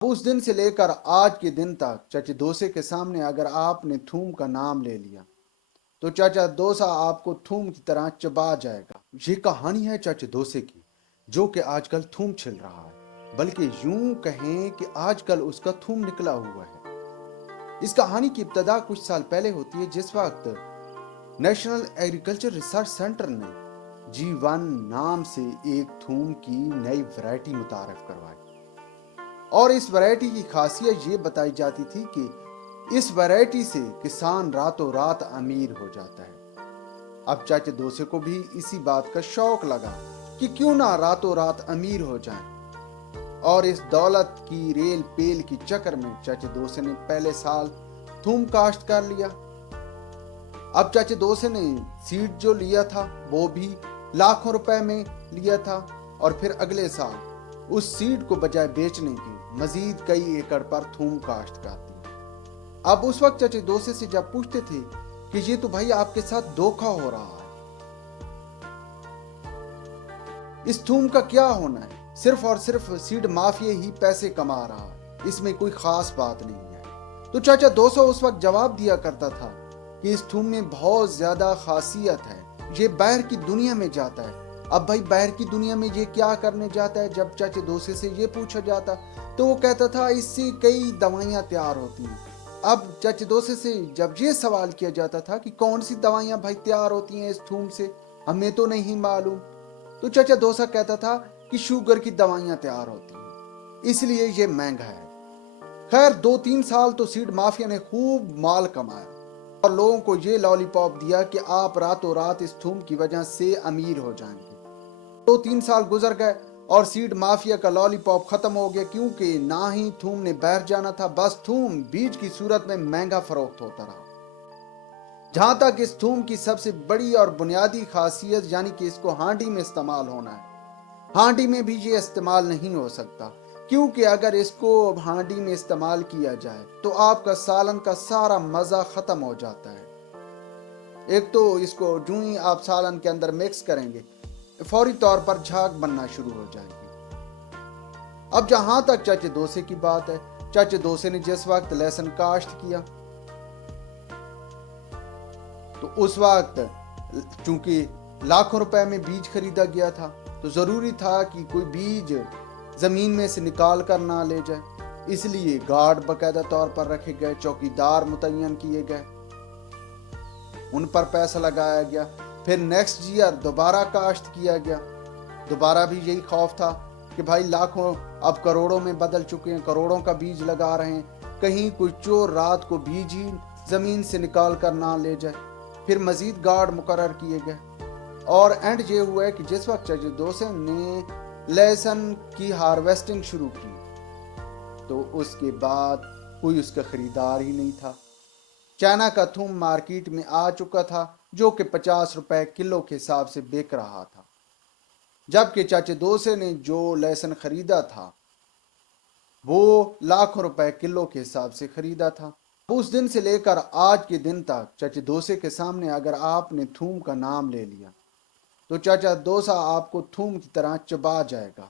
उस दिन से लेकर आज के दिन तक चाचा दोसे के सामने अगर आपने थूम का नाम ले लिया तो चाचा दोसा आपको थूम की तरह चबा जाएगा। ये कहानी है चाचा दोसे की, जो कि आजकल थूम छिल रहा है, बल्कि यूं कहें कि आजकल उसका थूम निकला हुआ है। इस कहानी की इब्तदा कुछ साल पहले होती है, जिस वक्त नेशनल एग्रीकल्चर रिसर्च सेंटर ने G1 नाम से एक थूम की नई वैरायटी मुतारफ करवाई। और इस वैरायटी की खासियत ये बताई जाती थी कि इस वैरायटी से किसान रातों रात अमीर हो जाता है। अब चाचा दोसे को भी इसी बात का शौक लगा कि क्यों ना रातों रात अमीर हो जाएं। और इस दौलत की रेल पेल की चक्कर में चाचा दोसे ने पहले साल थूम काश्त कर लिया। अब चाचा दोसे ने सीड जो लिया था वो भी लाखों रुपए में लिया था, और फिर अगले साल उस सीड को बजाय बेचने के मजीद कई एकड़ पर थूम काश्त कर दी। अब उस वक्त चाचा दोसे से जब पूछते थे कि ये तो भाई आपके साथ धोखा हो रहा है, इस थूम का क्या होना है, सिर्फ और सिर्फ सीड माफिया ही पैसे कमा रहा है, इसमें कोई खास बात नहीं है। तो चाचा दोसा उस वक्त जवाब दिया करता था कि इस थूम में बहुत ज्यादा खासियत है, ये बाहर की दुनिया में जाता है। अब भाई बाहर की दुनिया में ये क्या करने जाता है, जब चाचा दोसे से ये पूछा जाता तो वो कहता था इससे कई दवाइयाँ तैयार होती हैं। अब चाचा दोसे से जब ये सवाल किया जाता था कि कौन सी दवाइयाँ भाई तैयार होती हैं इस थूम से, हमें तो नहीं मालूम, तो चाचा दोसा कहता था कि शुगर की दवाइयाँ तैयार होती हैं, इसलिए ये महंगा है। खैर 2-3 साल तो सीड माफिया ने खूब माल कमाया और लोगों को ये लॉलीपॉप दिया कि आप रातों रात इस थूम की वजह से अमीर हो जाएंगे। 2-3 साल गुजर गए और सीड माफिया का लॉलीपॉप खत्म हो गया, क्योंकि ना ही थूम ने बाहर जाना था, बस थूम बीज की सूरत में महंगा फरोख्त होता रहा। जहां तक इस थूम की सबसे बड़ी और बुनियादी खासियत यानी कि इसको हांडी में इस्तेमाल होना है, हांडी में भी ये इस्तेमाल नहीं हो सकता, क्योंकि अगर इसको हांडी में इस्तेमाल किया जाए तो आपका सालन का सारा मजा खत्म हो जाता है। एक तो इसको जो ही आप सालन के अंदर मिक्स करेंगे फौरी तौर पर झाग बनना शुरू हो जाएगी। अब जहां तक चाचे दोसे की बात है, चाचे दोसे ने जिस वक्त लहसुन काश्त किया तो उस वक्त चूंकि लाखों रुपए में बीज खरीदा गया था, तो जरूरी था कि कोई बीज जमीन में से निकाल कर ना ले जाए, इसलिए गार्ड बाकायदा तौर पर रखे गए, चौकीदार मुतय्यन किए गए, उन पर पैसा लगाया गया। फिर नेक्स्ट ईयर दोबारा काश्त किया गया, दोबारा भी यही खौफ था कि भाई लाखों अब करोड़ों में बदल चुके हैं, करोड़ों का बीज लगा रहे हैं, कहीं कोई चोर रात को बीज ही जमीन से निकाल कर ना ले जाए। फिर मजीद गार्ड मुकर्रर किए गए और एंड ये हुआ है कि जिस वक्त चाचा दोसे ने लहसुन की हार्वेस्टिंग शुरू की तो उसके बाद कोई उसका खरीदार ही नहीं था। चाइना का थूम मार्केट में आ चुका था, जो कि 50 रुपए किलो के हिसाब से बिक रहा था, जबकि चाचा दोसे ने जो लहसुन खरीदा था वो लाखों रुपए किलो के हिसाब से खरीदा था। उस दिन से लेकर आज के दिन तक चाचा दोसे के सामने अगर आपने थूम का नाम ले लिया तो चाचा दोसा आपको थूम की तरह चबा जाएगा।